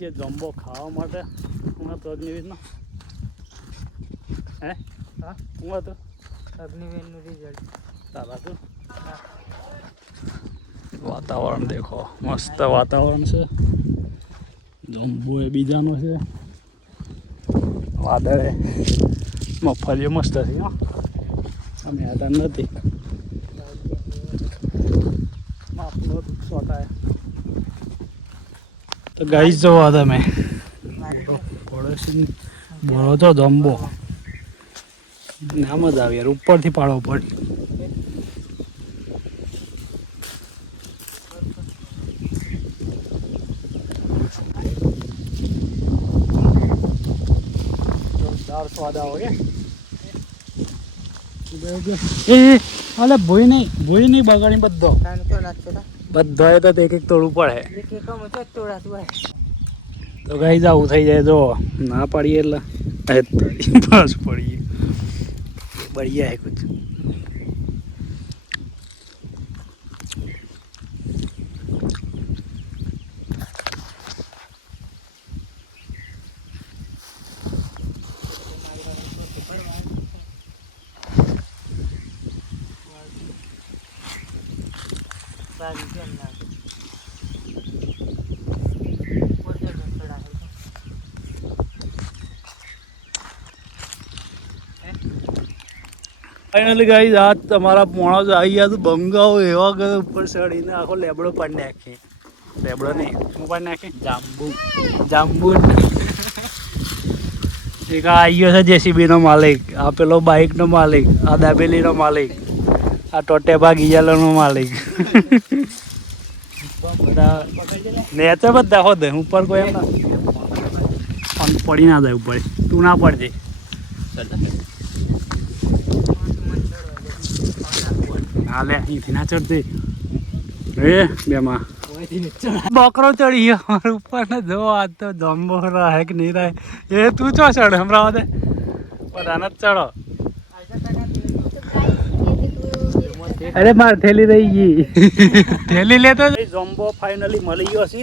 છીએ જમ્બો ખાવા માટે. હું તો અગ્નિવીરનો હે હા હું હતું અગ્નિવીરનું રિઝલ્ટ તારા હતું. વાતાવરણ દેખો મસ્ત વાતાવરણ છે. જમ્બો એ બીજાનો છે. વાદળે મગફળીઓ મસ્ત છે. હા અમે હતા નથી તો ગાઈ જવા તમે પડોશી બોલો તો જમ્બો નામ જ આવે યાર ઉપરથી પાડવો પડે. સ્વાદ આવો કે એ અલે ભૂઈ નહીં બગાડી બધો એ તો એક એક તોડવું પડે. તો ગાઈ આવું થઈ જાય જો ના પાડીએ એટલે બસ પડીએ बढ़िया है कुछ. फाइनली गाइस आज તમારા મોણસ આવી ગયા તો બંગાઓ એવા કે ઉપર ચડીને આખો લેબડો પાડી નાખે. લેબડો નહીં શું પાડી નાખે જાંબુ એક આ આવી ગયો છે જેસીબીનો માલિક, આ પેલો બાઇકનો માલિક, આ દાબેલીનો માલિક, આ ટોટેબા ગિયાલોનો માલિક. બધા નેચે બધા હોદે ઉપર કોઈ એમ ના પડી ના જાય ઉપર. તું ના પડજે હાલે અહીંથી ના ચડતી એ બેમાં બકરો ચડી ગયો ઉપર ને જો આજ તો જમ્બો રહે કે નહીં રહે એ તું ચો ચડે હમણાં દે બધાને જ ચડો. અરે માર થેલી રહી ગઈ થેલી લેતો જમ્બો ફાઇનલી મળી ગયો છે.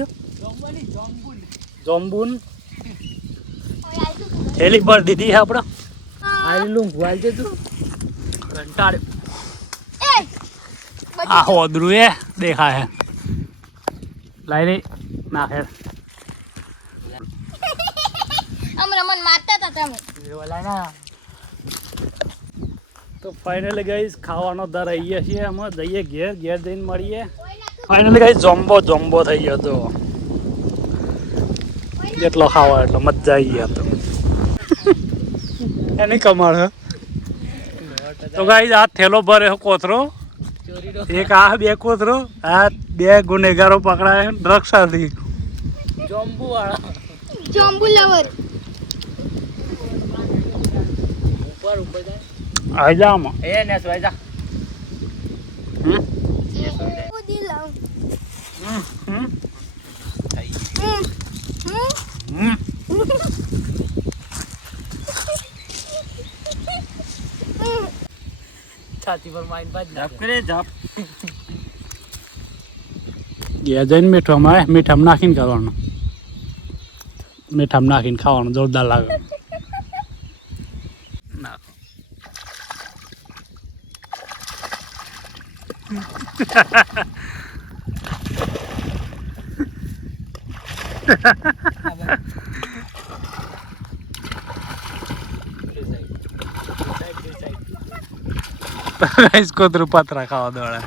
જમ્બુન થેલી પર દીધી છે આપણે આરી લું ભૂલ છે તું કંટાળ આ હોદરું એ દેખાય લાઈ રે નાખે રમન મારતા હતા તમે. તો ફાઇનલી ગાઈસ ખાવાનો દર આવી ગયા છીએ અમે જઈએ ઘેર જઈને મળીએ. ફાઇનલી ગાઈસ જમ્બો થઈ ગયો તો જેટલો ખાવા એટલો મજા આવી ગયા તો એની કમાડ. તો ગાઈસ આ થેલો ભરે કોથરો એક આ બે કોથરો આ બે ગુનેગારો પકડાય ડ્રગ્સ સાથે જમ્બુ લવર ઉપર આવી જા આમાં એ ને સુઈ જા ઉડી લાવ છાતી પર માઈન બાજ ઝાપ કરે ઝાપ ગયા જઈને મીઠામાં નાખીને કરવાનું. મીઠામાં નાખીને ખાવાનું જોરદાર લાગે. નાખો इसको तो पत्रा खावा दौड़ा